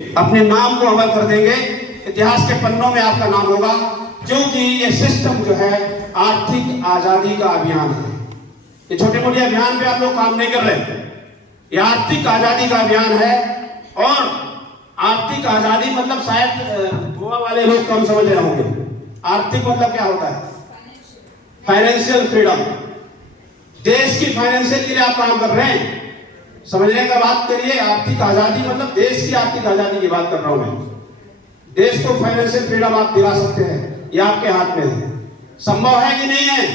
अपने नाम को अमल कर देंगे, इतिहास के पन्नों में आपका नाम होगा, क्योंकि ये सिस्टम जो है आर्थिक आजादी का अभियान है। ये छोटे मोटे अभियान पे आप लोग काम नहीं कर रहे, ये आर्थिक आजादी का अभियान है। और आर्थिक आजादी मतलब शायद गोवा वाले लोग कम समझ रहे होंगे। आर्थिक मतलब क्या होता है? Financial freedom. देश की फाइनेंशियल के लिए आप काम कर रहे हैं, समझने का बात करिए। आर्थिक आजादी मतलब देश की आर्थिक आजादी की बात कर रहा हूं मैं। देश को फाइनेंशियल फ्रीडम आप दिला सकते हैं, ये आपके हाथ में है। संभव है कि नहीं है?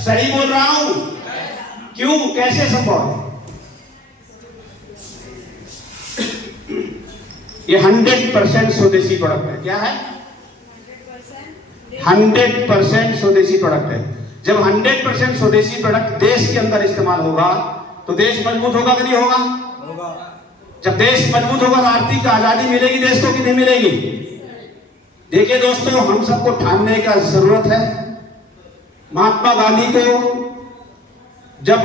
सही बोल रहा हूं? क्यों, कैसे संभव है? ये 100% स्वदेशी प्रोडक्ट है। क्या है? 100% स्वदेशी प्रोडक्ट है। जब 100% स्वदेशी प्रोडक्ट देश के अंदर इस्तेमाल होगा तो देश मजबूत होगा कि नहीं होगा? जब देश मजबूत होगा तो आर्थिक आजादी मिलेगी देश को कि नहीं मिलेगी? देखिए दोस्तों, हम सबको ठानने का जरूरत है। महात्मा गांधी को जब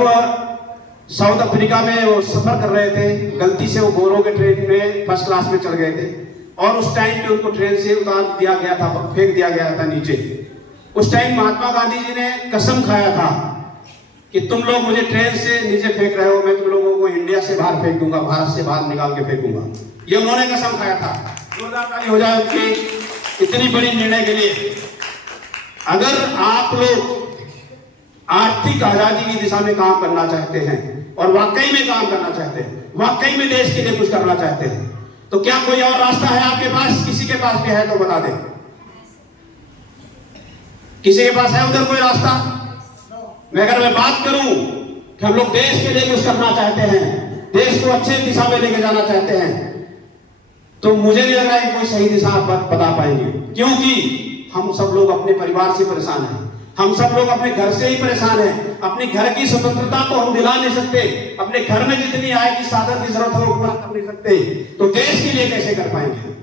साउथ अफ्रीका में वो सफर कर रहे थे, गलती से वो गोरों के ट्रेन में फर्स्ट क्लास में चढ़ गए थे और उस टाइम पे उनको ट्रेन से उतार दिया गया था, फेंक दिया गया था नीचे। उस टाइम महात्मा गांधी जी ने कसम खाया था कि तुम लोग मुझे ट्रेन से नीचे फेंक रहे हो, मैं तुम लोगों को इंडिया से बाहर फेंक दूंगा, भारत से बाहर निकाल के फेंकूंगा। ये उन्होंने कसम खाया था। जोरदार ताली हो जाए उनकी इतनी बड़ी निर्णय के लिए। अगर आप लोग आर्थिक आजादी की दिशा में काम करना चाहते हैं और वाकई में काम करना चाहते हैं, वाकई में देश के लिए कुछ करना चाहते हैं, तो क्या कोई और रास्ता है आपके पास? किसी के पास भी है तो बता दें। किसी के पास है उधर कोई रास्ता? अगर मैं बात करूं कि हम लोग देश के लिए कुछ करना चाहते हैं, देश को अच्छे दिशा में लेके जाना चाहते हैं, तो मुझे नहीं लग रहा है कि कोई सही दिशा आप बता पाएंगे। क्योंकि हम सब लोग अपने परिवार से परेशान हैं, हम सब लोग अपने घर से ही परेशान हैं। अपने घर की स्वतंत्रता को हम दिला नहीं सकते, अपने घर में जितनी आय की साधन की जरूरत है वो पूरा कर नहीं सकते, तो देश के लिए कैसे कर पाएंगे?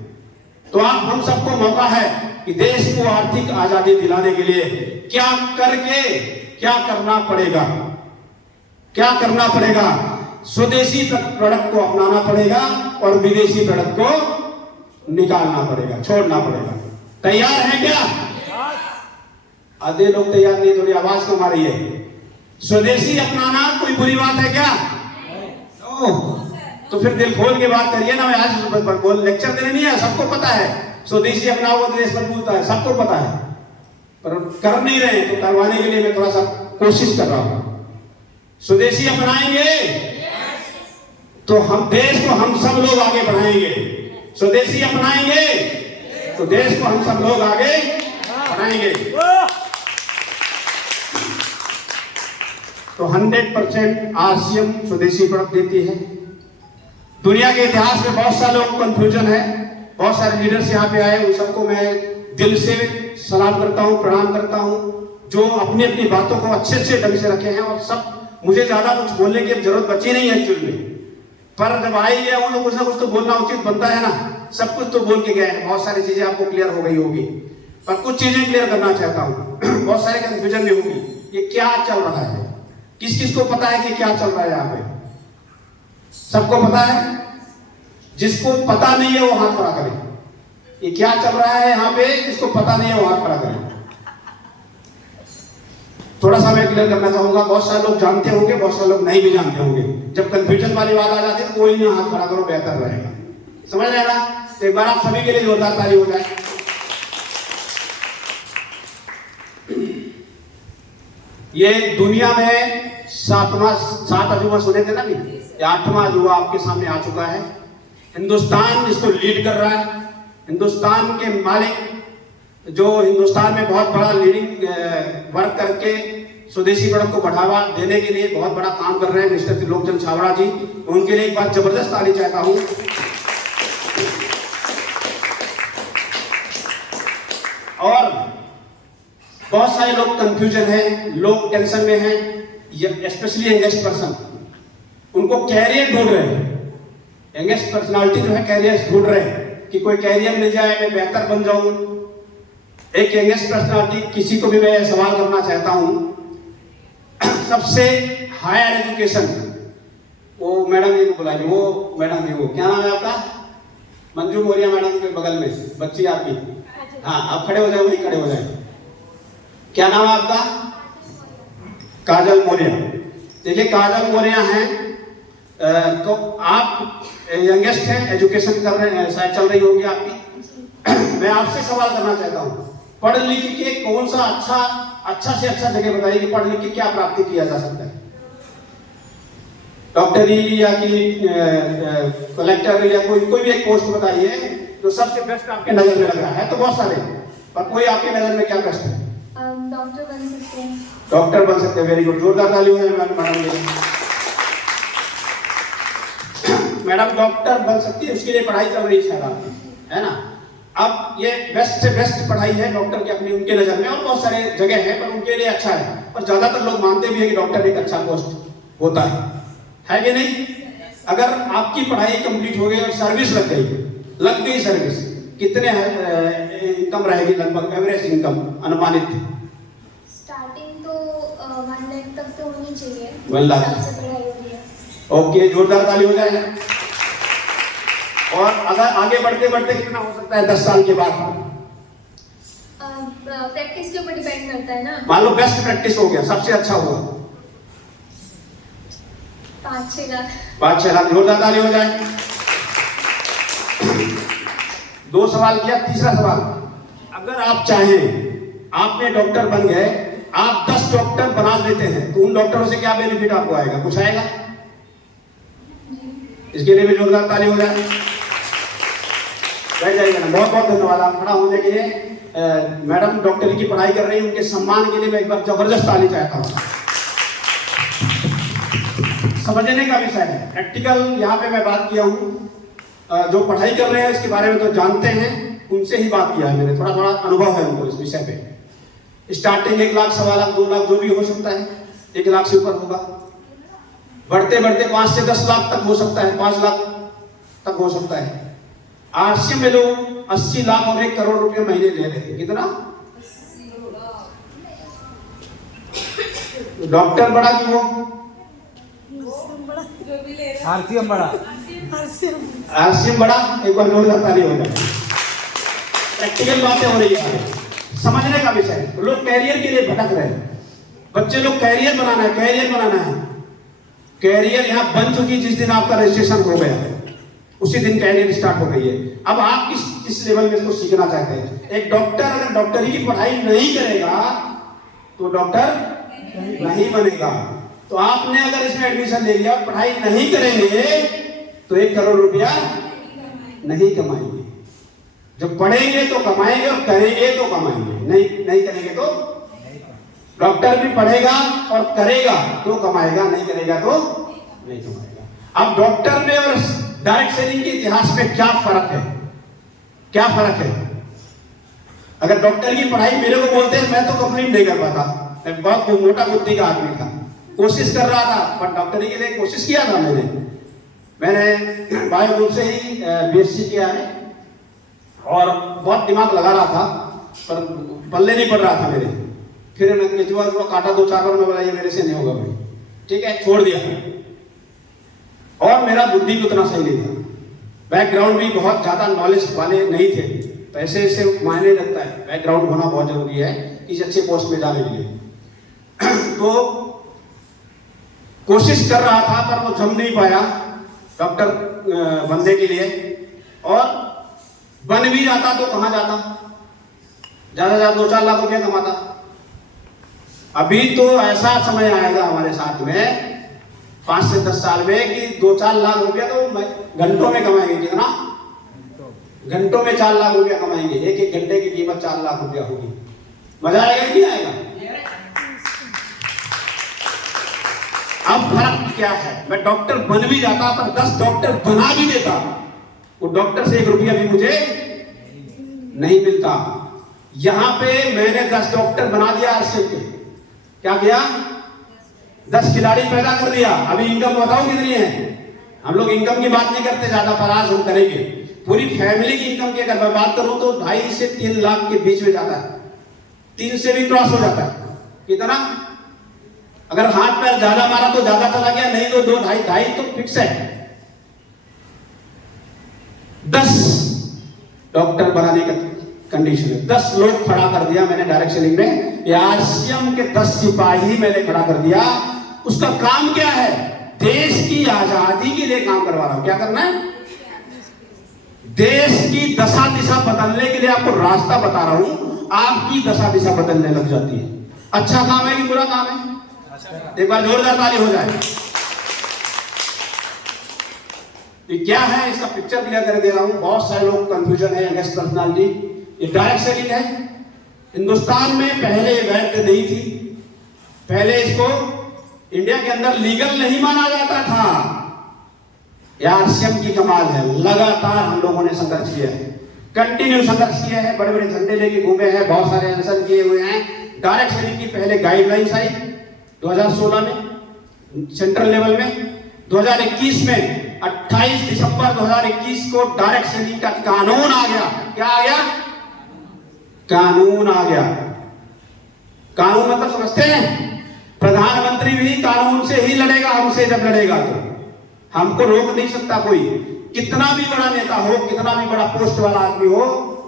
तो आप हम सबको मौका है कि देश को आर्थिक आजादी दिलाने के लिए क्या करना पड़ेगा? क्या करना पड़ेगा? स्वदेशी प्रोडक्ट को अपनाना पड़ेगा और विदेशी प्रोडक्ट को निकालना पड़ेगा, छोड़ना पड़ेगा। तैयार है क्या? आधे लोग तैयार नहीं, थोड़ी आवाज कम आ रही है। स्वदेशी अपनाना कोई बुरी बात है क्या? तो फिर दिल खोल के बात करिए ना। मैं आज बोल लेक्चर देने नहीं है, सबको पता है स्वदेशी अपनाओ तो देश मजबूत है, सबको पता है, पर कर नहीं रहे, तो करवाने के लिए मैं थोड़ा सा कोशिश कर रहा हूं। स्वदेशी अपनाएंगे तो हम देश को हम सब लोग आगे बढ़ाएंगे। स्वदेशी अपनाएंगे तो देश को हम सब लोग आगे बढ़ाएंगे। तो 100% आरसीएम स्वदेशी प्रोडक्ट देती है। दुनिया के इतिहास में बहुत सारे लोग कंफ्यूजन है, बहुत सारे लीडर्स यहाँ पे आए, उन सबको मैं दिल से सलाम करता हूँ, प्रणाम करता हूँ, जो अपनी अपनी बातों को अच्छे से ढंग से रखे हैं। और सब मुझे ज्यादा कुछ बोलने की जरूरत बची नहीं है एक्चुअली में, पर जब आई गया हूँ तो कुछ ना कुछ तो बोलना उचित बनता है ना। सब कुछ तो बोल के गए हैं, बहुत सारी चीजें आपको क्लियर हो गई होगी, पर कुछ चीजें क्लियर करना चाहता हूँ। बहुत सारे कंफ्यूजन में होगी, ये क्या चल रहा है? किस किस को पता है कि क्या चल रहा है यहाँ पे? सबको पता है? जिसको पता नहीं है वो हाथ खड़ा करे। ये क्या चल रहा है यहाँ पे, जिसको पता नहीं है वो हाथ खड़ा करे। थोड़ा सा मैं क्लियर करना चाहूंगा। बहुत सारे लोग जानते होंगे, बहुत सारे लोग नहीं भी जानते होंगे। जब कंफ्यूजन वाली बात आ जाती है तो कोई नहीं हाथ खड़ा करो, बेहतर रहेगा। समझ रहे ना? तो एक बार आप सभी के लिए जोरदार ताली हो जाए। ये दुनिया में 7 अजूबा सुने थे ना भी, 8वां अजूबा आपके सामने आ चुका है। हिंदुस्तान इसको लीड कर रहा है। हिंदुस्तान के मालिक जो हिंदुस्तान में बहुत बड़ा लीडिंग वर्क करके स्वदेशी प्रोडक्ट को बढ़ावा देने के लिए बहुत बड़ा काम कर रहे हैं, मिस्टर त्रिलोकचंद छाबड़ा जी। उनके लिए एक बार जबरदस्त ताली चाहता हूं। और बहुत सारे लोग कंफ्यूजन है, लोग टेंशन में हैं, स्पेशली यंगेस्ट पर्सन, उनको कैरियर ढूंढ रहे हैं। यंगेस्ट पर्सनालिटी जो है कैरियर ढूंढ रहे हैं कि कोई कैरियर मिल जाए, मैं बेहतर बन जाऊं। एक यंगेस्ट पर्सनालिटी, किसी को भी मैं सवाल करना चाहता हूं, सबसे हायर एजुकेशन, वो मैडम जी को बुलाइए। वो मैडम जी, वो क्या नाम है आपका? मंजू मौर्य मैडम के बगल में बच्ची आपकी। हाँ, आप खड़े हो जाए, वही खड़े हो जाए। क्या नाम है आपका? काजल मौर्य। देखिए काजल मौर्य हैं, तो आप यंगेस्ट हैं, एजुकेशन कर रहे हैं, शायद चल रही होगी आपकी। मैं आपसे सवाल करना चाहता हूँ, पढ़ लिख के कौन सा अच्छा से अच्छा जगह बताइए कि पढ़ लिख के क्या प्राप्ति किया जा सकता है? डॉक्टरी या कि कलेक्टर या कोई भी एक पोस्ट बताइए जो सबसे बेस्ट आपके नजर में लग रहा है। तो बहुत सारे, पर कोई आपके नजर में क्या बेस्ट है? डॉक्टर बन सकते हैं। डॉक्टर बन सकते हैं, वेरी गुड, जोरदार ताली हो मैडम के। मैडम डॉक्टर बन सकती है, उसके लिए पढ़ाई चल रही है आपकी, है ना? अब ये बेस्ट से बेस्ट पढ़ाई है डॉक्टर की अपनी, उनके नजर में, और बहुत सारे जगह है पर उनके लिए अच्छा है। पर ज्यादातर लोग मानते भी है कि डॉक्टर एक अच्छा पोस्ट होता है कि नहीं? अगर आपकी पढ़ाई कंप्लीट हो गई और सर्विस लग गई सर्विस, कितने इनकम रहेगी लगभग, एवरेज इनकम अनुमानित? स्टार्टिंग तो 1 लाख तक तो होनी चाहिए। 1 लाख। सबसे पढ़ाई होती है। ओके, जोरदार ताली हो जाए। और अगर आगे बढ़ते बढ़ते कितना हो सकता है 10 साल के बाद? प्रैक्टिस के ऊपर डिपेंड करता है ना। मान लो बेस्ट प्रैक्टिस हो गया, सबसे अच्छा हुआ 5-6 लाख। 5-6 लाख, जोरदार ताली हो जाए। 2 सवाल किया, तीसरा सवाल, अगर आप चाहें, आपने डॉक्टर बन गए, आप 10 डॉक्टर बना देते हैं, तो उन डॉक्टरों से क्या बेनिफिट आपको आएगा? कुछ आएगा? इसके लिए भी जोरदार ताली हो जाए। बैठ जाइएगा ना, बहुत बहुत धन्यवाद आप खड़ा होने के लिए। मैडम डॉक्टरी की पढ़ाई कर रही है, उनके सम्मान के लिए मैं एक बार जबरदस्त ताली चाहता हूँ। समझने का विषय है, प्रैक्टिकल यहाँ पे मैं बात किया हूँ। जो पढ़ाई कर रहे हैं इसके बारे में तो जानते हैं, उनसे ही बात किया है मैंने, थोड़ा थोड़ा अनुभव है उनको इस विषय पे। स्टार्टिंग 1 लाख, 1.25 लाख, 2 लाख जो भी हो सकता है, 1 लाख से ऊपर होगा, बढ़ते बढ़ते 5 से 10 लाख तक हो सकता है, 5 लाख तक हो सकता है। आरसीएम में लोग 80 लाख और 1 करोड़ रुपए महीने ले रहे हैं। कितना? डॉक्टर बड़ा कि वो आरसीएम बड़ा? आरसीएम बड़ा, एक बार जोरदार ताली हो जाए। प्रैक्टिकल बातें हो रही है, समझने का विषय है। लोग कैरियर के लिए भटक रहे हैं, बच्चे लोग कैरियर बनाना है, कैरियर बनाना है। कैरियर यहाँ बन चुकी, जिस दिन आपका रजिस्ट्रेशन हो गया उसी दिन कैरियर स्टार्ट हो गई है। अब आप किस लेवल में इसको सीखना चाहते हैं? एक डॉक्टर अगर डॉक्टरी की पढ़ाई नहीं करेगा तो डॉक्टर नहीं बनेगा। तो आपने अगर इसमें एडमिशन ले लिया, पढ़ाई नहीं करेंगे तो 1 करोड़ रुपया नहीं कमाएंगे। जब पढ़ेंगे तो कमाएंगे और करेंगे तो कमाएंगे, नहीं करेंगे तो। डॉक्टर भी पढ़ेगा और करेगा तो कमाएगा, नहीं करेगा तो नहीं कमाएगा। अब डॉक्टर में और डायरेक्ट सेलिंग के इतिहास में क्या फर्क है? क्या फर्क है? अगर डॉक्टर की पढ़ाई मेरे को बोलते हैं, मैं तो कंप्लीट नहीं कर पाता, मैं बहुत मोटा बुद्धि का आदमी था, कोशिश कर रहा था, पर डॉक्टरी के लिए कोशिश किया था मैंने बायो ग्रुप से ही बीएससी किया है और बहुत दिमाग लगा रहा था, पर पल्ले नहीं पड़ रहा था मेरे। फिर मैं केचुआ काटा 2-4 बार, मैं बोला ये मेरे से नहीं होगा भाई, ठीक है, छोड़ दिया। और मेरा बुद्धि भी उतना सही नहीं था, बैकग्राउंड भी बहुत ज्यादा नॉलेज वाले नहीं थे। तो ऐसे ऐसे मायने लगता है, बैकग्राउंड होना बहुत जरूरी है किसी अच्छे पोस्ट में जाने के लिए। तो कोशिश कर रहा था पर वो जम नहीं पाया डॉक्टर बनने के लिए, और बन भी जाता तो कहाँ जाता, ज्यादा ज्यादा 2-4 लाख रुपया कमाता। अभी तो ऐसा समय आएगा हमारे साथ में 5 से 10 साल में कि 2-4 लाख रुपया तो घंटों में कमाएंगे। कितना? घंटों में 4 लाख रुपया कमाएंगे। एक घंटे की कीमत 4 लाख रुपया होगी। मजा आएगा कि नहीं आएगा? अब फर्क क्या है? मैं डॉक्टर बन भी जाता पर 10 डॉक्टर बना भी देता, वो डॉक्टर से 1 रुपया भी मुझे नहीं मिलता। यहां पे मैंने 10 डॉक्टर बना दिया। आरसीएम के क्या किया? 10 खिलाड़ी पैदा कर दिया। अभी इनकम बताओ कितनी है? हम लोग इनकम की बात नहीं करते ज्यादा, पर आज हम करेंगे। पूरी फैमिली की इनकम की अगर मैं बात करूं तो 2.5 से 3 लाख के बीच में जाता है, 3 से भी क्रॉस हो जाता है। कितना? अगर हाथ पैर ज्यादा मारा तो ज्यादा चला गया, नहीं तो 2-2.5 तो फिक्स है। 10 डॉक्टर बनाने का कंडीशन है। 10 लोग खड़ा कर दिया मैंने डायरेक्ट सेलिंग में, ये आरसीएम के 10 सिपाही मैंने खड़ा कर दिया। उसका काम क्या है? देश की आजादी के लिए काम करवा रहा हूं। क्या करना है? देश की दशा दिशा बदलने के लिए आपको रास्ता बता रहा हूं। आपकी दशा दिशा बदलने लग जाती है। अच्छा काम है कि बुरा काम है? एक बार जोरदार ताली हो जाए। ये क्या है? इसका पिक्चर क्लियर कर दे रहा हूं। बहुत सारे लोग कंफ्यूजन है। गेस्ट पर्सनालिटी, ये डायरेक्ट सेलिंग है। हिंदुस्तान में पहले ये वैध नहीं थी। पहले इसको इंडिया के अंदर लीगल नहीं माना जाता था। ये आरसीएम की कमाल है। लगातार हम लोगों ने संघर्ष किया है, कंटिन्यू संघर्ष किया है, बड़े बड़े झंडे लेके घूमे हैं, बहुत सारे आंदोलन किए हुए हैं। डायरेक्ट सेलिंग की पहले गाइडलाइंस आई 2016 में सेंट्रल लेवल में। 2021 में 28 दिसंबर 2021 को डायरेक्ट सेलिंग का कानून आ गया। क्या आ गया? कानून आ गया। कानून मतलब समझते हैं? प्रधानमंत्री भी कानून से ही लड़ेगा हमसे। जब लड़ेगा तो हमको रोक नहीं सकता कोई। कितना भी बड़ा नेता हो, कितना भी बड़ा पोस्ट वाला आदमी हो,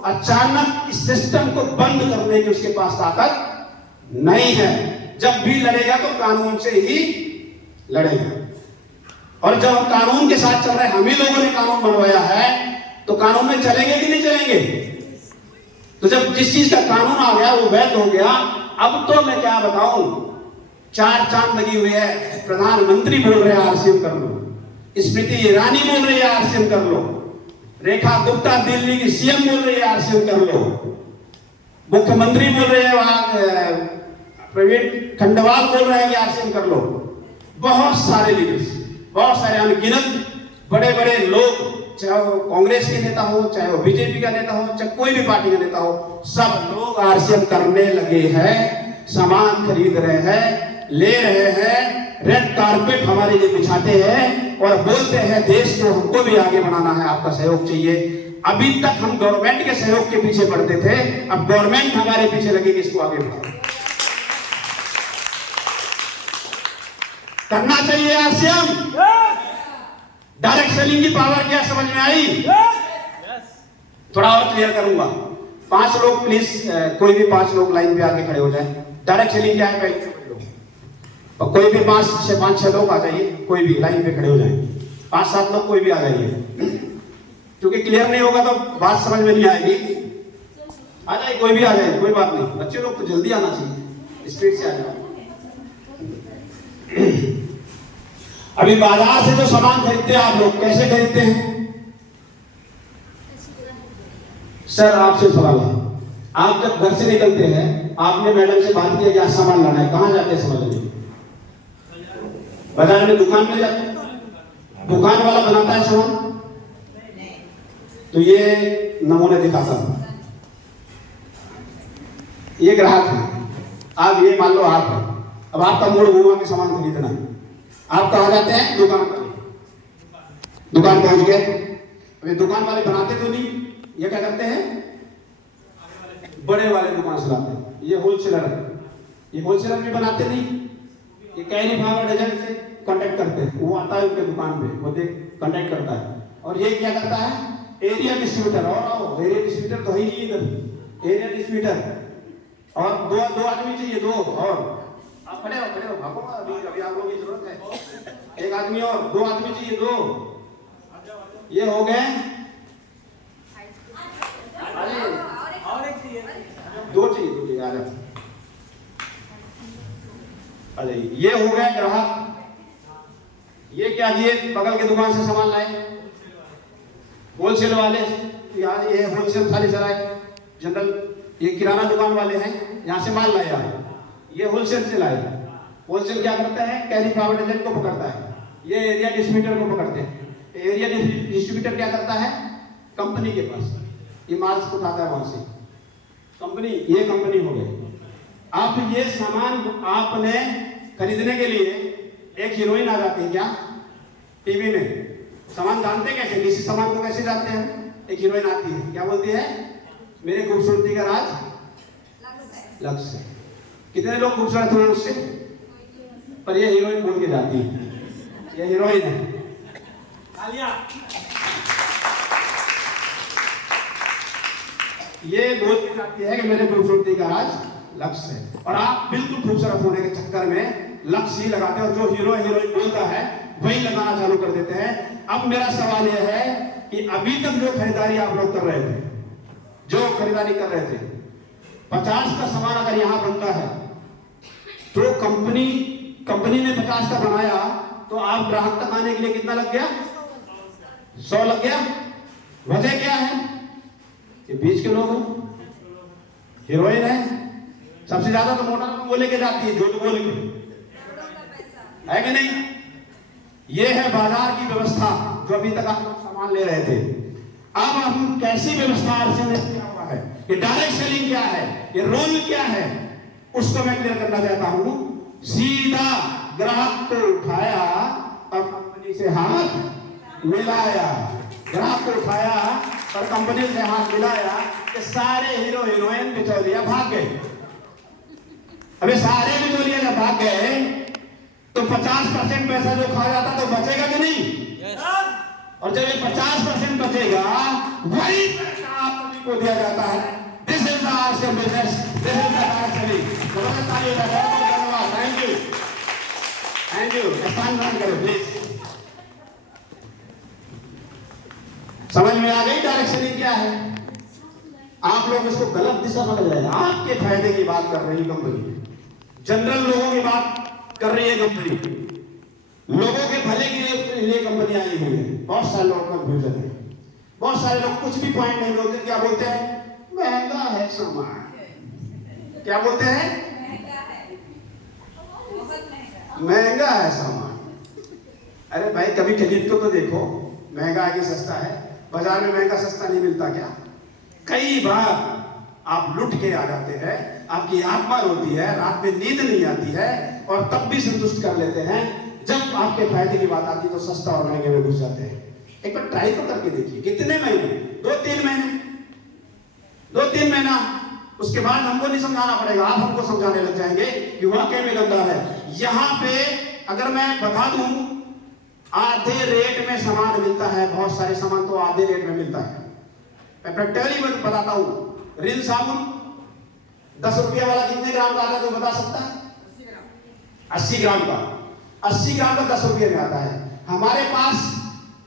अचानक इस सिस्टम को बंद करने की उसके पास ताकत नहीं है। जब भी लड़ेगा तो कानून से ही लड़ेगा। और जब हम कानून के साथ चल रहे हैं, हम ही लोगों ने कानून बनवाया है, तो कानून में चलेंगे कि नहीं चलेंगे? तो जब जिस चीज का कानून आ गया वो वैध हो गया। अब तो मैं क्या बताऊं, 4 चांद लगी हुई है। प्रधानमंत्री बोल रहे हैं आरसीएम कर लो, स्मृति ईरानी बोल रही है आरसीएम कर लो, रेखा गुप्ता दिल्ली की सीएम बोल रही है आरसीएम कर लो, मुख्यमंत्री बोल रहे हैं, वहां प्रवीण खंडवाल बोल रहे हैं कि आरसीएम कर लो। बहुत सारे लीडर्स, बहुत सारे अनगिनत बड़े बड़े लोग, चाहे वो कांग्रेस के नेता हो, चाहे वो बीजेपी का नेता हो, चाहे कोई भी पार्टी का नेता हो, सब लोग आरसीएम करने लगे हैं। सामान खरीद रहे हैं, ले रहे हैं, रेड कारपेट हमारे लिए बिछाते हैं और बोलते हैं देश को हमको भी आगे बढ़ाना है, आपका सहयोग चाहिए। अभी तक हम गवर्नमेंट के सहयोग के पीछे पड़ते थे, अब गवर्नमेंट हमारे पीछे लगी कि इसको आगे बढ़ाओ। करना चाहिए आरसीएम। डायरेक्ट सेलिंग की पावर क्या समझ में आई? थोड़ा और क्लियर करूंगा। 5 लोग प्लीज, कोई भी 5 लोग लाइन पे आके खड़े हो जाए। डायरेक्ट सेलिंग क्या है पहले समझ लो। और कोई भी 5-6 लोग आ जाइए, कोई भी लाइन पे खड़े हो जाए। 5-7 लोग कोई भी आ जाइए, क्योंकि क्लियर नहीं होगा तो बात समझ में नहीं आएगी। आ जाए, कोई भी आ जाए, कोई बात नहीं। बच्चे लोग तो जल्दी आना चाहिए, स्पीड से आ जाए। अभी बाजार से जो सामान खरीदते हैं आप लोग, कैसे खरीदते हैं? सर आपसे सवाल है, आप जब घर से निकलते हैं, आपने मैडम से बात किया कि आज सामान लाना है, कहां जाते हैं सामान लेने? बाजार में, दुकान में जाते हैं? दुकान वाला बनाता है सामान? तो ये नमूने दिखाता हूं। ये ग्राहक है, आप ये मान लो आप है, अब आपका मूड घुमा के सामान खरीदना है, आप कहां जाते हैं? दुकान पर। दुकान पहुंच गए, अभी दुकान वाले बनाते तो नहीं, ये क्या करते हैं? बड़े वाले दुकान से लाते हैं। ये होलसेलर है, ये होलसेलर भी बनाते नहीं, ये कैरी पावर एजेंट से कांटेक्ट करते हैं, वो आता है उनके दुकान पे, वो देख कांटेक्ट करता है। और ये क्या करता है? Area distributor. और एरिया डिस्ट्रीब्यूटर तो है ही इधर, एरिया डिस्ट्रीब्यूटर। और दो आदमी चाहिए, 2 और। आप खड़े हो भागो, अभी आप लोगों की जरूरत है। 1 आदमी और 2 आदमी चाहिए, 2। ये हो गए, 2 चाहिए, आ जाओ। अरे ये हो गए ग्राहक। ये क्या, ये बगल के दुकान से सामान लाए, होलसेल वाले, ये होलसेल खाली सराय जनरल, ये किराना दुकान वाले हैं, यहाँ से माल लाया है, ये होलसेल से लाए। होलसेल क्या करता है? कैरी पावर एजेंट को पकड़ता है, ये एरिया डिस्ट्रीब्यूटर को पकड़ते हैं। एरिया डिस्ट्रीब्यूटर क्या करता है? कंपनी के पास ये माल उठाता है, वहां से कंपनी, ये कंपनी हो गई। अब ये सामान आपने खरीदने के लिए एक हीरोइन आ जाती है, क्या टीवी में सामान जानते कैसे, किसी सामान को कैसे जानते हैं? एक हीरोइन आती है, क्या बोलती है? मेरी खूबसूरती का राज लक्ष्य। कितने लोग खूबसूरत हुए उससे? पर ये हीरोइन बोल के जाती है, ये हीरोइन है। ये बोलती जाती है कि मेरे खूबसूरती का राज लक्ष्य है, और आप बिल्कुल खूबसूरत होने के चक्कर में लक्ष्य ही लगाते हैं, और जो हीरो हीरोइन बोलता है वही लगाना चालू कर देते हैं। अब मेरा सवाल यह है कि अभी तक जो खरीदारी आप लोग कर रहे थे, जो खरीदारी कर रहे थे, 50 का सामान अगर यहाँ बनता है तो कंपनी ने 50 का बनाया, तो आप ग्राहक तक आने के लिए कितना लग गया? 100 लग गया। वजह क्या है? कि बीच के लोग हीरोइन है, सबसे ज्यादा तो मोटर वो लेके जाती है, झूठ बोल के, है कि नहीं? ये है बाजार की व्यवस्था जो अभी तक आप लोग सामान ले रहे थे। अब हम कैसी व्यवस्था किया हुआ है, ये डायरेक्ट सेलिंग क्या है, ये रोल क्या है, उसको मैं क्लियर करना चाहता हूं। सीधा ग्राहक को उठाया और कंपनी से हाथ मिलाया, ग्राहक को उठाया और कंपनी से हाथ मिलाया कि सारे हीरो हीरोइन बिचौलिया भाग गए। अबे सारे बिचौलिया जब भाग गए तो 50% पैसा जो खा जाता तो बचेगा कि नहीं? और जब ये 50% बचेगा, वही पैसा आप सभी को दिया जाता है। This is the art of business, this is the art selling. धन्यवाद, थैंक यू। स्थान ग्रहण करो प्लीज। समझ में आ गई डायरेक्ट सेलिंग क्या है? आप लोग इसको गलत दिशा में ले जाए। आपके फायदे की बात कर रही कंपनी, जनरल लोगों की बात कर रही है कंपनी, लोगों के भले के लिए कंपनी आई हुई है। बहुत सारे लोगों का कंफ्यूजन है, बहुत सारे लोग कुछ भी पॉइंट नहीं बोलते। क्या बोलते हैं? महंगा है सामान। क्या बोलते हैं? महंगा है सामान। अरे भाई कभी खरीद को तो देखो, महंगा है कि सस्ता है? बाजार में महंगा सस्ता नहीं मिलता क्या? कई बार आप लुट के आ जाते हैं, आपकी आत्मा रोती है, रात में नींद नहीं आती है, और तब भी संतुष्ट कर लेते हैं। जब आपके फायदे की बात आती है तो सस्ता और महंगे में घुस जाते हैं। एक बार ट्राई तो करके देखिए। कितने महीने? 2-3 महीने, 2-3 महीना, उसके बाद हमको नहीं समझाना पड़ेगा, आप हमको समझाने लग जाएंगे कि वाकई में गंदा है। यहाँ पे अगर मैं बता दूं, आधे रेट में सामान मिलता है, बहुत सारे सामान तो आधे रेट में मिलता है। मैं प्रैक्टिकली बताता हूं। रिन साबुन 10 रुपया वाला कितने ग्राम का आता है, तो बता सकता है? 80 ग्राम का। 80 ग्राम का 10 रुपये में आता है। हमारे पास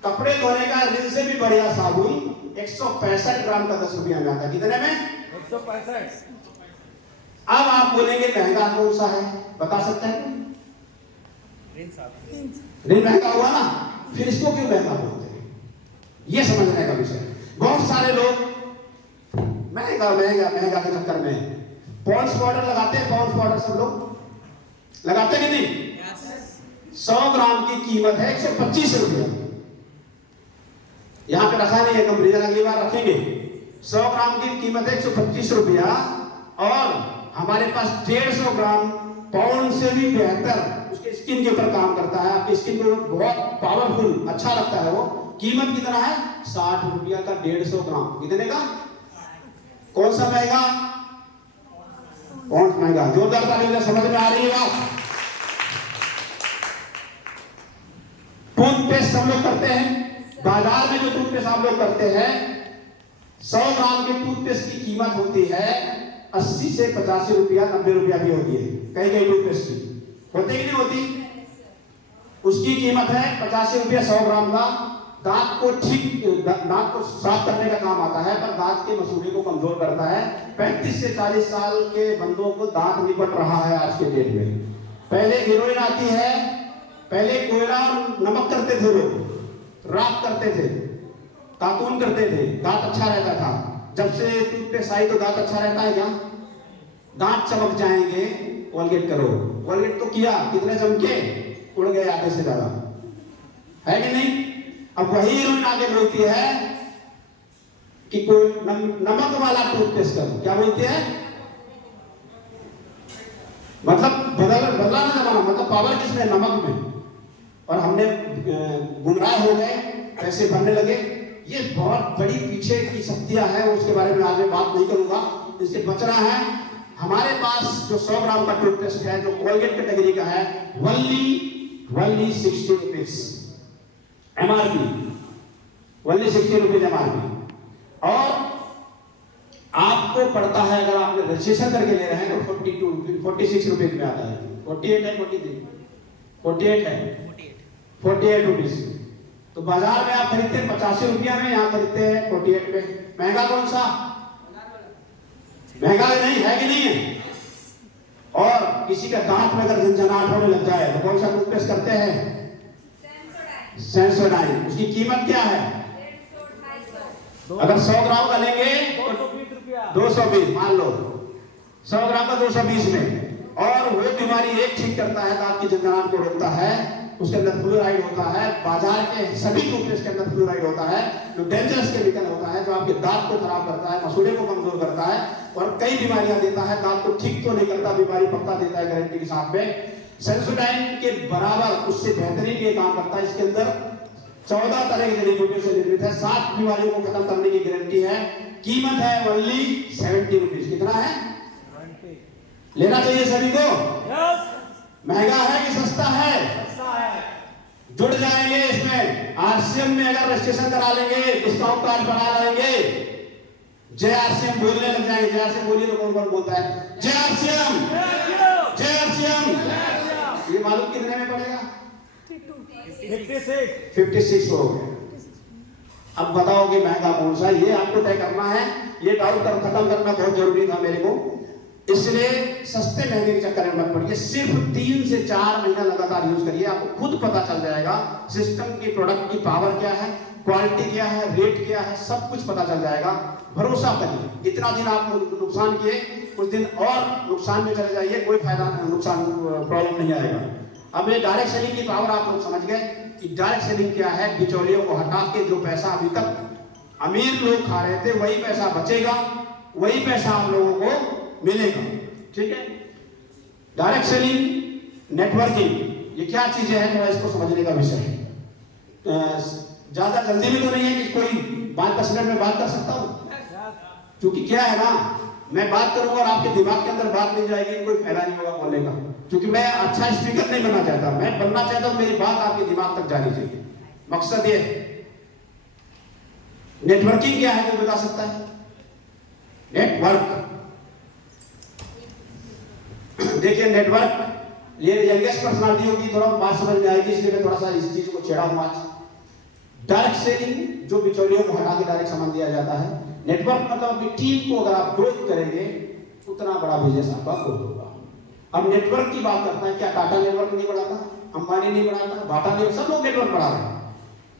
कपड़े धोने का रिन से भी बढ़िया साबुन 165 ग्राम का 10 रुपया में आता है। कितने में? 165। अब आप बोलेंगे महंगा कौन सा है, बता सकते हैं? रिन महंगा हुआ ना, फिर इसको क्यों महंगा बोलते हैं, ये समझने का विषय। बहुत सारे लोग महंगा महंगा महंगा के चक्कर में पॉन्ड्स पाउडर लगाते हैं। पॉन्ड्स पाउडर सब लोग लगाते कि नहीं? 100 ग्राम की कीमत है 125 रुपया। यहां पे रखा नहीं है कंपनी, अगली बार रखेंगे। 100 ग्राम की कीमत है 125 रुपया, और हमारे पास 150 ग्राम पाउंड से भी बेहतर उसके स्किन के ऊपर काम करता है। आपकी स्किन को बहुत पावरफुल, अच्छा लगता है वो। कीमत कितना है? 60 रुपया का 150 ग्राम। कितने का? कौन सा महंगा? कौन महंगा? जोरदार ताली, समझ में आ रही है बात? टूथपेस्ट हम लोग करते हैं, बाजार में जो टूथपेस्ट आप लोग करते हैं, 100 ग्राम के टूथपेस्ट की कीमत होती है 80 से 85 रुपया, 90 रुपया भी होती है कहीं कहीं टूथपेस्ट की। होती कि नहीं होती? उसकी कीमत है 85 रुपया 100 ग्राम का। दांत को साफ करने का काम आता है, पर दांत के मसूड़े को कमजोर करता है। 35 से 40 साल के बंदों को दांत निपट रहा है आज के डेट में। पहले हीरोइन आती है, पहले कोयला और नमक करते थे लोग, राख करते थे, तातून करते थे, दांत अच्छा रहता था। जब से टूथपेस्ट आई तो दांत अच्छा रहता है क्या? दांत चमक जाएंगे, कोलगेट करो। कोलगेट तो किया, कितने चमके? उड़ गए आधे से ज्यादा, है कि नहीं? अब वही हीरोइन आगे बोलती है कि कोई नमक वाला टूथपेस्ट करो। क्या बोलती है? मतलब बदला ना जमाना, मतलब पावर किसमें? नमक में। और हमने गुमराह हो गए, पैसे भरने लगे। ये बहुत बड़ी पीछे की शक्तियां हैं, उसके बारे में आज मैं बात नहीं करूंगा। इससे बचना है। हमारे पास जो 100 ग्राम का टूथपेस्ट है, जो कोलगेट कैटेगरी का है, only 60 rupees MRP, only 60 rupees MRP. और आपको पड़ता है, अगर आपने रजिस्ट्रेशन करके ले रहे हैं तो 46 रुपीज में आता है। 48 है, 48 है, 48 रुपीज। तो बाजार में आप खरीदते हैं 85 रुपया में, यहाँ खरीदते हैं 48 में। महंगा कौन सा? महंगा नहीं है कि नहीं है? और किसी का दांत में अगर झंझनाहट होने लग जाए तो कौन सा टूथपेस्ट करते हैं? सेंसोडाइन। उसकी कीमत क्या है? अगर 100 ग्राम का लेंगे 220, मान लो 100 ग्राम का 220 में। और वो बीमारी एक ठीक करता है, दांत की झंझनाहट को रोकता है। उसके अंदर फ्लोराइड होता है, बाजार के सभी टूथपेस्ट के अंदर फ्लोराइड होता है, जो डेंजरस केमिकल होता है, जो आपके दांत को खराब करता है, मसूड़े को कमजोर करता है और कई बीमारियां देता है। दांत को ठीक तो नहीं करता, बीमारी पक्का देता है गारंटी के साथ में। सेंसोडाइन के बराबर उससे बेहतरीन ये काम करता है। इसके अंदर 14 तरह की जड़ी बूटियों से निर्मित है, 7 बीमारियों को खत्म करने की गारंटी है। कीमत है ओनली 70 रुपीज। कितना है? लेना चाहिए सभी को। महंगा है कि सस्ता है? जुड़ जाएंगे इसमें। आरसीएम में अगर रजिस्ट्रेशन करा लेंगे, डिस्काउंट कार्ड बना लेंगे, जय आरसीएम बोलने लग जाएंगे। जय आरसीएम बोलिए तो कौन कौन बोलता है? जय आरसीएम, जय आरसीएम। ये मालूम कितने में पड़ेगा? 56 हो गए। अब बताओ कि महंगा कौन सा? ये आपको तय करना है। ये डाउट खत्म करना बहुत जरूरी था मेरे को, इसलिए सस्ते महंगे के चक्कर में मत पड़िए। सिर्फ 3 से 4 महीना लगातार यूज करिए, आपको खुद पता चल जाएगा सिस्टम की, प्रोडक्ट की पावर क्या है, क्वालिटी क्या है, रेट क्या है, सब कुछ पता चल जाएगा। भरोसा करिए। इतना दिन आप नुकसान किए, कुछ दिन और नुकसान में चले जाइए, कोई फायदा नुकसान प्रॉब्लम नहीं आएगा। अब ये डायरेक्ट सेलिंग की पावर आप लोग समझ गए कि डायरेक्ट सेलिंग क्या है। बिचौलियों को हटा के जो पैसा अभी तक अमीर लोग खा रहे थे, वही पैसा बचेगा, वही पैसा आप लोगों को मिलेगा। ठीक है? डायरेक्ट सेलिंग, नेटवर्किंग, ये क्या चीजें हैं, थोड़ा इसको समझने का विषय है। ज्यादा जल्दी में तो नहीं है कि कोई 5-10 मिनट में बात कर सकता हूँ, क्योंकि क्या है ना, मैं बात करूंगा और आपके दिमाग के अंदर बात नहीं जाएगी, कोई फायदा नहीं होगा बोलने का। क्योंकि मैं अच्छा स्पीकर नहीं बनना चाहता, मैं बनना चाहता हूं मेरी बात आपके दिमाग तक जानी चाहिए। मकसद ये है। नेटवर्किंग क्या है, कोई बता सकता है? नेटवर्क, देखिए नेटवर्क, ये यंगेस्ट पर्सनालिटी होगी, थोड़ा बात समझ में आएगी, इसलिए मैं थोड़ा सा इस चीज को छेड़ा हूं आज। डायरेक्ट सेलिंग, जो बिचौलियों को हटा के डायरेक्ट सामान दिया जाता है। नेटवर्क मतलब टीम को अगर आप ग्रोथ करेंगे, उतना बड़ा बिजनेस आपका ग्रोथ होगा। अब नेटवर्क की बात करते हैं, क्या टाटा नेटवर्क नहीं बढ़ाता, अंबानी नहीं बढ़ाता, बाटा नहीं, सब लोग नेटवर्क बढ़ा रहे हैं।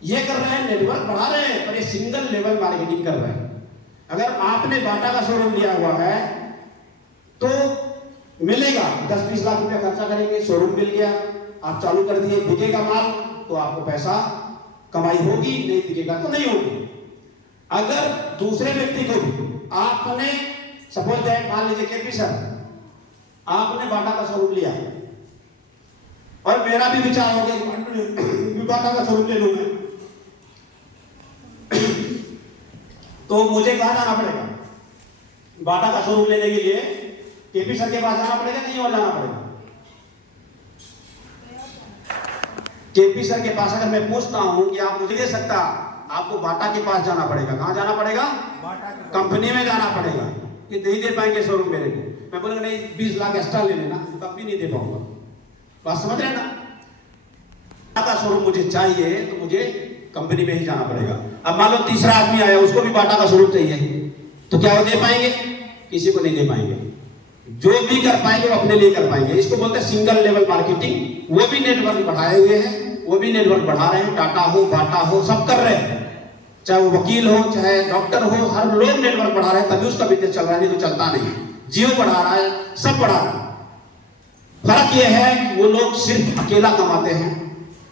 ये कर रहे हैं, नेटवर्क बढ़ा रहे हैं, पर ये सिंगल लेवल मार्केटिंग कर रहे हैं। अगर आपने बाटा का शोरूम लिया हुआ है तो मिलेगा 10-20 लाख रुपया खर्चा करेंगे, शोरूम मिल गया, आप चालू कर दिए, बिकेगा माल तो आपको पैसा कमाई होगी, नहीं बिकेगा तो नहीं होगी। अगर दूसरे व्यक्ति को भी आपने सपोज दैट, मान लीजिए केपी सर, आपने बाटा का शोरूम लिया और मेरा भी विचार हो गया बाटा का शोरूम ले लूं मैं, तो मुझे कहां जाना पड़ेगा? बाटा का शोरूम लेने के लिए केपी सर के पास जाना पड़ेगा, कहीं और जाना पड़ेगा? केपी सर के पास अगर मैं पूछता हूं कि आप मुझे दे सकता, आपको बाटा के पास जाना पड़ेगा। कहां जाना पड़ेगा? कंपनी में जाना पड़ेगा। कि नहीं दे पाएंगे शोरूम मेरे को, मैं बोलूंगा नहीं 20 लाख एक्स्ट्रा ले लेना, तब भी नहीं दे पाऊंगा। बात समझ रहे ना? बाटा का शोरूम मुझे चाहिए तो मुझे कंपनी में ही जाना पड़ेगा। अब मान लो तीसरा आदमी आया, उसको भी बाटा का शोरूम चाहिए, तो क्या वो दे पाएंगे? किसी को नहीं दे पाएंगे। जो भी कर पाएंगे वो अपने लिए कर पाएंगे। इसको बोलते हैं सिंगल लेवल मार्केटिंग। वो भी नेटवर्क बढ़ाए हुए हैं, वो भी नेटवर्क बढ़ा रहे हैं, टाटा हो, बाटा हो, सब कर रहे हैं। चाहे वो वकील हो, चाहे डॉक्टर हो, हर लोग नेटवर्क बढ़ा रहे हैं, तभी उसका बिजनेस चल रहा है, नहीं तो चलता नहीं। जियो बढ़ा रहा है, सब बढ़ा रहा है। फर्क ये है वो लोग सिर्फ अकेला कमाते हैं,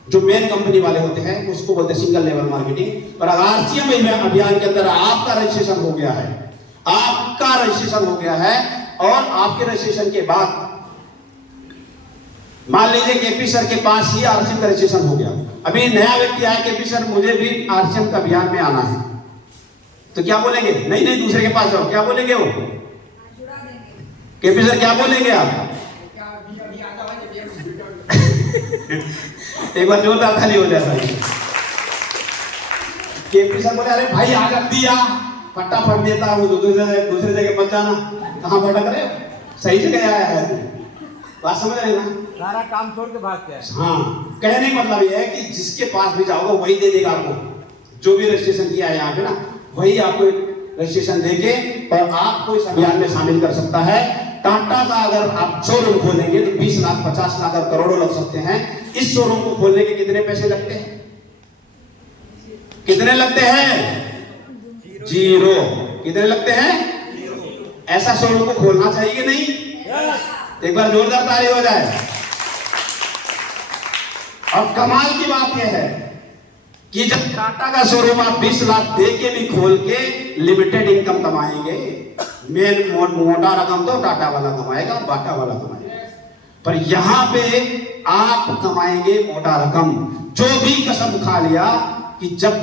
जो मेन कंपनी वाले होते हैं, उसको बोलते हैं सिंगल लेवल मार्केटिंग। और आरसीएम अभियान के अंदर आपका रजिस्ट्रेशन हो गया है, आपका रजिस्ट्रेशन हो गया है, और आपके रजिस्ट्रेशन के बाद मान लीजिए केपी सर के पास ही आरसीएम का रजिस्ट्रेशन हो गया, अभी नया व्यक्ति आया, केपी सर मुझे भी आरसीएम का अभियान में आना है, तो क्या बोलेंगे? नहीं नहीं, दूसरे के पास जाओ। क्या बोलेंगे वो? केपी सर क्या बोलेंगे आप? एक बार जोरदार ताली हो जाता है। केपी सर बोले अरे भाई आ जल्दी आ, फटाफट देता हूँ, दूसरी जगह मत जाना। कहाँ भटक रहे हो? सही जगह आया है तू। बात समझ रहे ना? सारा काम छोड़ के भागते हैं। हाँ, कहने का मतलब यह है कि जिसके पास भी जाओगे वही दे देगा आपको। जो भी रजिस्ट्रेशन किया है यहाँ पे ना, वही आपको रजिस्ट्रेशन देके और आपको इस अभियान में शामिल कर सकता है। टाटा का अगर आप शोरूम खोलेंगे तो 20 लाख 50 लाख और करोड़ों लग सकते हैं। इस शोरूम को खोलने के कितने पैसे लगते हैं? कितने लगते हैं? 0। कितने लगते हैं? ऐसा शोरूम को खोलना चाहिए कि नहीं? एक बार जोरदार ताली हो जाए। और कमाल की बात यह है कि जब टाटा का शोरूम आप 20 लाख दे के भी खोल के लिमिटेड इनकम कमाएंगे, मेन मोटा रकम तो टाटा वाला कमाएगा, बाटा वाला कमाएगा, पर यहां पे आप कमाएंगे मोटा रकम। जो भी कसम खा लिया कि जब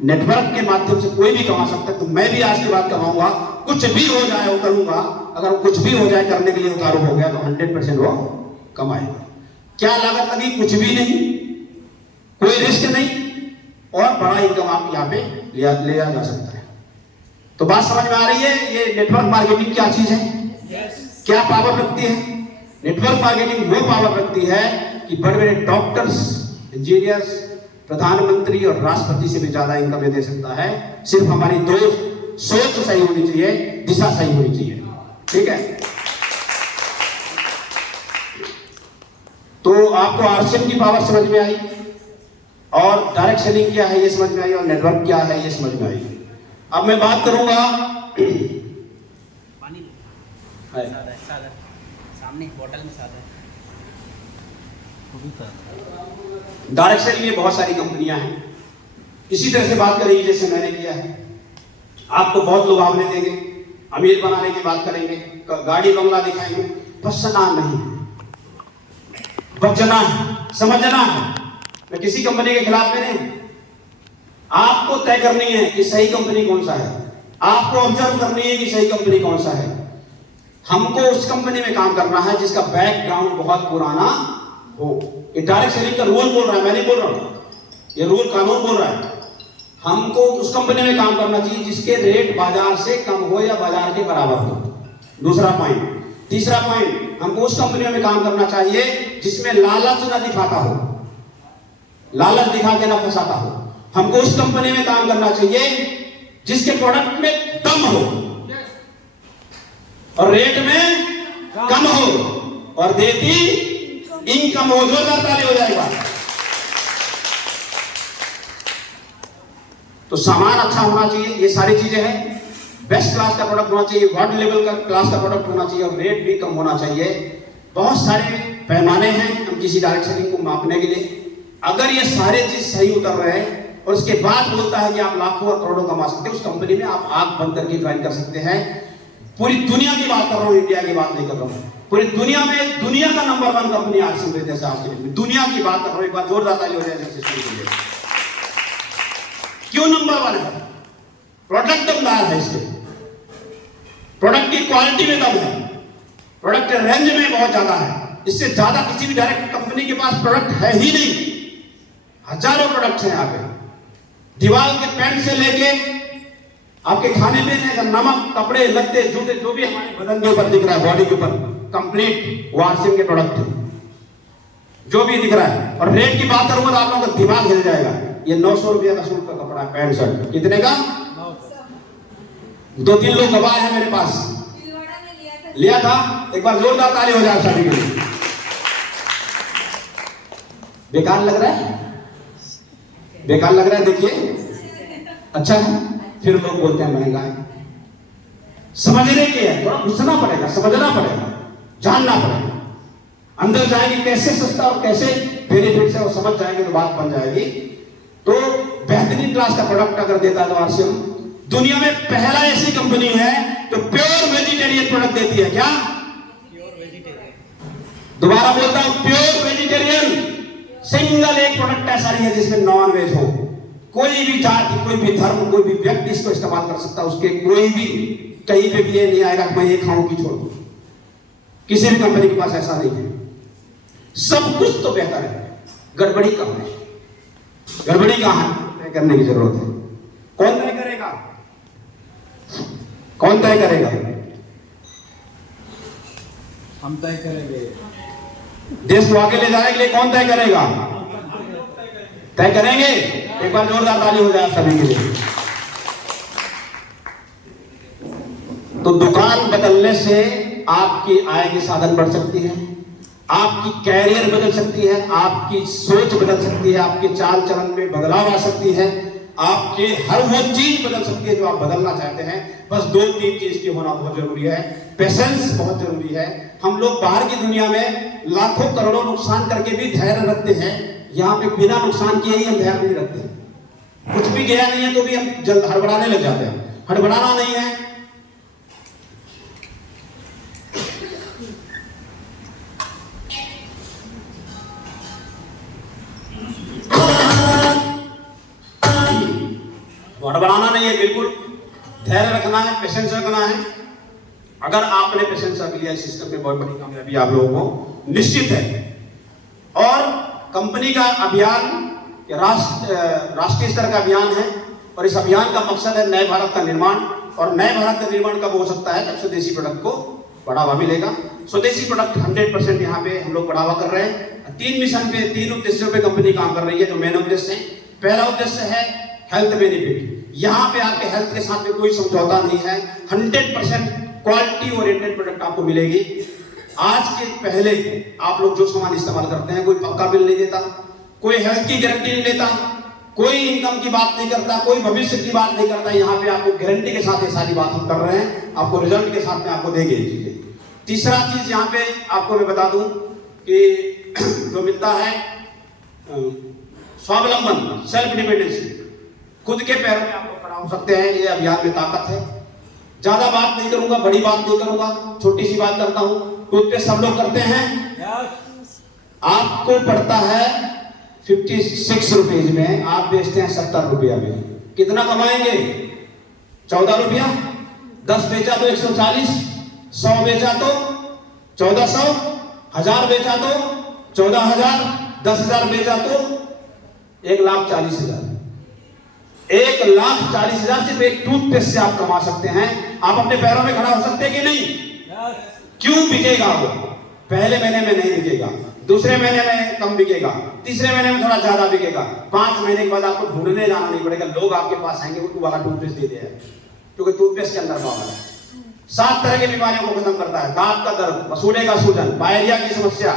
नेटवर्क के माध्यम से कोई भी कमा सकता है, तो मैं भी आज के बाद कमाऊंगा, कुछ भी हो जाए वो करूंगा। अगर कुछ भी हो जाए करने के लिए उतारू हो गया तो 100% वो कमाएगा। क्या लागत लगी? कुछ भी नहीं, कोई रिस्क नहीं, और बड़ा इनकम आप यहाँ पे लिया जा सकता है। तो बात समझ में आ रही है? ये नेटवर्क मार्केटिंग क्या चीज है? क्या पावर रखती है? नेटवर्क मार्केटिंग वो पावर रखती है कि बड़े बड़े डॉक्टर्स, इंजीनियर्स, प्रधानमंत्री और राष्ट्रपति से भी ज्यादा इनकम दे सकता है। सिर्फ हमारी दो सोच सही होनी चाहिए, दिशा सही होनी चाहिए। ठीक है? तो आपको आरसीएम की पावर समझ में आई, और डायरेक्ट सेलिंग क्या है ये समझ में आई, और नेटवर्क क्या है ये समझ में आई। अब मैं बात करूंगा पानी सादा सामने बोतल में सादा डायरेक्ट सेलिंग में बहुत सारी कंपनियां हैं। इसी तरह से बात करेंगे जैसे मैंने किया है। आपको बहुत लुभावने देंगे, अमीर बनाने की बात करेंगे, गाड़ी बंगला दिखाएंगे। फंसना नहीं, बचना है, समझना है। मैं किसी कंपनी के खिलाफ में नहीं। आपको तय करनी है कि सही कंपनी कौन सा है, आपको ऑब्जर्व करनी है कि सही कंपनी कौन सा है। हमको उस कंपनी में काम करना है जिसका बैकग्राउंड बहुत पुराना हो। ये डायरेक्ट सेलिंग का रूल बोल रहा है, मैं नहीं बोल रहा हूं, ये रूल कानून बोल रहा है। हमको उस कंपनी में काम करना चाहिए जिसके रेट बाजार से कम हो या बाजार के बराबर हो। दूसरा पॉइंट। तीसरा पॉइंट, हमको उस कंपनी में काम करना चाहिए जिसमें लालच न दिखाता हो, लालच दिखा के ना फंसाता हो। हमको उस कंपनी में काम करना चाहिए जिसके प्रोडक्ट में दम हो और रेट में कम हो और देती इनकम हो। जोरदार ताली हो जाएगा। तो सामान अच्छा होना चाहिए, ये सारी चीजें हैं। बेस्ट क्लास का प्रोडक्ट होना चाहिए, वर्ल्ड लेवल का क्लास का प्रोडक्ट होना चाहिए, और रेट भी कम होना चाहिए। बहुत सारे पैमाने हैं हम किसी डायरेक्ट सेलिंग को मापने के लिए। अगर ये सारे चीज सही उतर रहे हैं और उसके बाद बोलता है कि आप लाखों और करोड़ों कमा सकते हैं, उस कंपनी में आप आंख बंद करके ज्वाइन कर सकते हैं। पूरी दुनिया की बात कर रहा हूं, इंडिया की बात नहीं कर रहा हूं। पूरी दुनिया में दुनिया का नंबर 1 कंपनी आरसीएम बिजनेस आपके लिए, दुनिया की बात कर रहा हूं। एक बार जोरदार ताली हो जाए सिस्टम के लिए। क्यों नंबर 1 है? प्रोडक्ट दमदार है, इसके प्रोडक्ट की क्वालिटी में दम है, प्रोडक्ट रेंज में बहुत ज्यादा है। इससे ज्यादा किसी भी डायरेक्ट कंपनी के पास प्रोडक्ट है ही नहीं। हजारों प्रोडक्ट्स हैं यहाँ पे, दीवार के पेंट से लेके आपके खाने पीने का नमक, कपड़े, लत्ते, जूते, जो भी हमारे बदन के ऊपर दिख रहा है, बॉडी के ऊपर, कंप्लीट वो आरसीएम के प्रोडक्ट है। जो भी दिख रहा है। और रेट की बात करूंगा तो आप लोगों का दिमाग हिल जाएगा। ये 900 रुपया का सूट का कपड़ा है, पैंट शर्ट। कितने का? 2-3 लोग गवाह है मेरे पास, लिया था। एक बार जोरदार ताली हो जाए सभी के लिए। बेकार लग रहा है? बेकार लग रहा है? देखिए अच्छा है, फिर लोग बोलते हैं महंगा है। समझने के है, थोड़ा घुसना पड़ेगा, समझना पड़ेगा, जानना पड़ेगा। अंदर जाएंगे कैसे सस्ता और कैसे बेनिफिट है, वो समझ जाएंगे तो बात बन जाएगी। तो बेहतरीन क्लास का प्रोडक्ट अगर देता है तो आरसीएम दुनिया में पहला ऐसी कंपनी है जो प्योर वेजिटेरियन प्रोडक्ट देती है। क्या? Pure vegetarian. दोबारा बोलता हूं, प्योर वेजिटेरियन। सिंगल एक प्रोडक्ट ऐसा नहीं है जिसमें नॉन वेज हो। कोई भी जाति, कोई भी धर्म, कोई भी व्यक्ति इसको इस्तेमाल कर सकता है। उसके कोई भी कहीं पे भी ये नहीं आएगा कि मैं ये खाऊं कि छोड़ूं। किसी भी कंपनी के पास ऐसा नहीं है। सब कुछ तो बेहतर है, गड़बड़ी कहाँ है? गड़बड़ी कहाँ है? तय करने की जरूरत है। कौन तय करेगा? कौन तय करेगा? हम तय करेंगे। देश को आगे ले जाने के लिए कौन तय करेगा? तय करेंगे। एक बार जोरदार ताली हो जाए सभी के लिए। तो दुकान बदलने से आपकी आय के साधन बढ़ सकती है, आपकी कैरियर बदल सकती है, आपकी सोच बदल सकती है, आपके चाल चलन में बदलाव आ सकती है, आपके हर वो चीज बदल सकती है जो आप बदलना चाहते हैं। बस 2-3 चीज की होना बहुत जरूरी है। पेशेंस बहुत जरूरी है। हम लोग बाहर की दुनिया में लाखों करोड़ों नुकसान करके भी धैर्य रखते हैं, यहाँ पे बिना नुकसान किए ही हम धैर्य नहीं रखते। कुछ भी गया नहीं है तो भी हम जल्द हड़बड़ाने लग जाते हैं। हड़बड़ाना नहीं है। हड़बड़ाना नहीं है, बिल्कुल धैर्य रखना है, पेशेंस रखना है। अगर आपने पेशेंस रख लिया, सिस्टम में बहुत बड़ी कामयाबी आप लोगों को निश्चित है। और कंपनी का अभियान राष्ट्रीय स्तर का अभियान है और इस अभियान का मकसद है नए भारत का निर्माण। और नए भारत का निर्माण कब हो सकता है? जब स्वदेशी प्रोडक्ट को बढ़ावा मिलेगा। स्वदेशी प्रोडक्ट 100% यहाँ पे हम लोग बढ़ावा कर रहे हैं। 3 मिशन पे, 3 उद्देश्यों पे कंपनी काम कर रही है जो मेन उद्देश्य है। पहला उद्देश्य है हेल्थ बेनिफिट। यहाँ पे आपके हेल्थ के साथ में कोई समझौता नहीं है। 100% क्वालिटी ओरिएंटेड प्रोडक्ट आपको मिलेगी। आज के पहले आप लोग जो सामान इस्तेमाल करते हैं, कोई पक्का बिल नहीं देता, कोई हेल्थ की गारंटी नहीं लेता, कोई इनकम की बात नहीं करता, कोई भविष्य की बात नहीं करता। यहाँ पे आपको गारंटी के साथ ये सारी बात हम कर रहे हैं, आपको रिजल्ट के साथ में आपको देंगे ये चीजें। तीसरा चीज यहाँ पे आपको मैं बता दूं कि जो मिलता है स्वावलंबन, सेल्फ डिपेंडेंसी, खुद के पैरों में आप लोग खड़ा हो सकते हैं। ये अभियान में ताकत है। ज्यादा बात नहीं करूंगा, बड़ी बात नहीं करूंगा, छोटी सी बात करता हूं। टूथपेस्ट सब लोग करते हैं। आपको पड़ता है 56 रुपीज में, आप बेचते हैं 70 रुपया में। कितना कमाएंगे? 14 रुपया। 10 बेचा तो 140, 100 बेचा तो 1400, 1000 बेचा तो 14000, 10,000 बेचा तो 1,40,000। 1,40,000 सिर्फ एक टूथपेस्ट से आप कमा सकते हैं। आप अपने पैरों में खड़ा हो सकते हैं कि नहीं? क्यों बिकेगा वो? पहले महीने में नहीं बिकेगा, दूसरे महीने में कम बिकेगा, तीसरे महीने में थोड़ा ज्यादा बिकेगा, 5 महीने के बाद आपको ढूंढने जाना नहीं पड़ेगा। लोग आपके पास आएंगे, वो वाला टूथपेस्ट दे दे, क्योंकि टूथपेस्ट के अंदर पावर है। 7 तरह की बीमारियों को खत्म करता है। दांत का दर्द, मसूड़े का सूजन, पायरिया की समस्या,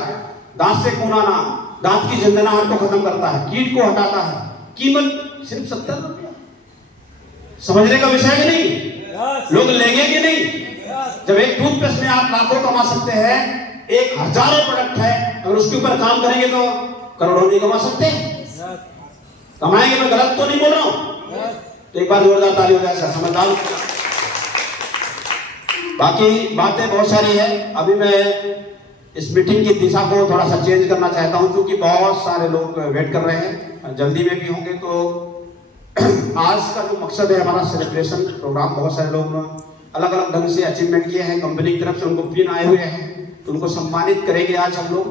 दांत से खून आना, दांत की झंझनाहट को खत्म करता है, कीट को हटाता है। कीमत सिर्फ 70 रुपया। समझने का विषय है कि नहीं? लोग लेंगे कि नहीं? जब एक टूथपेस्ट में आप लाखों कमा सकते हैं, एक हजारों प्रोडक्ट है, अगर उसके ऊपर काम करेंगे तो करोड़ों नहीं कमा सकते? कमाएंगे। मैं गलत तो नहीं बोल रहा हूं? तो एक बार जोरदार ताली हो जाए सर, समझदार। बाकी बातें बहुत सारी है। अभी मैं इस मीटिंग की दिशा को थोड़ा सा चेंज करना चाहता हूं, क्योंकि बहुत सारे लोग वेट कर रहे हैं, जल्दी में भी होंगे। तो आज का जो मकसद है हमारा सेलिब्रेशन प्रोग्राम, बहुत सारे लोग अलग अलग ढंग से अचीवमेंट किए हैं, कंपनी की तरफ से उनको पिन आए हुए हैं, तो उनको सम्मानित करेंगे आज हम लोग।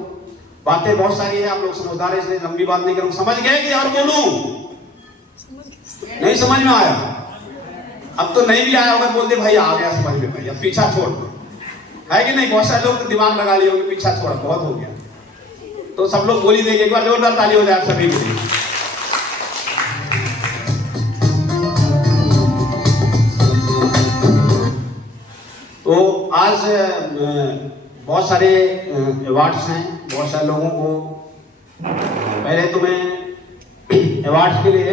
बातें बहुत सारी है, आप लोग समझदार है, इसलिए लंबी बात नहीं करूँ। समझ गए कि यार बोलूं? नहीं समझ में आया? अब तो नहीं भी आया होगा, बोल दे भाई आ गया समझ में भाई, अब पीछा छोड़, है कि नहीं? बहुत सारे लोग दिमाग लगा लिए होंगे, पीछा छोड़, बहुत हो गया। तो सब लोग बोल ही देंगे। एक बार जोरदार ताली हो जाए सभी के लिए। तो आज बहुत सारे अवार्ड्स हैं, बहुत सारे लोगों को। पहले तो मैं अवार्ड्स के लिए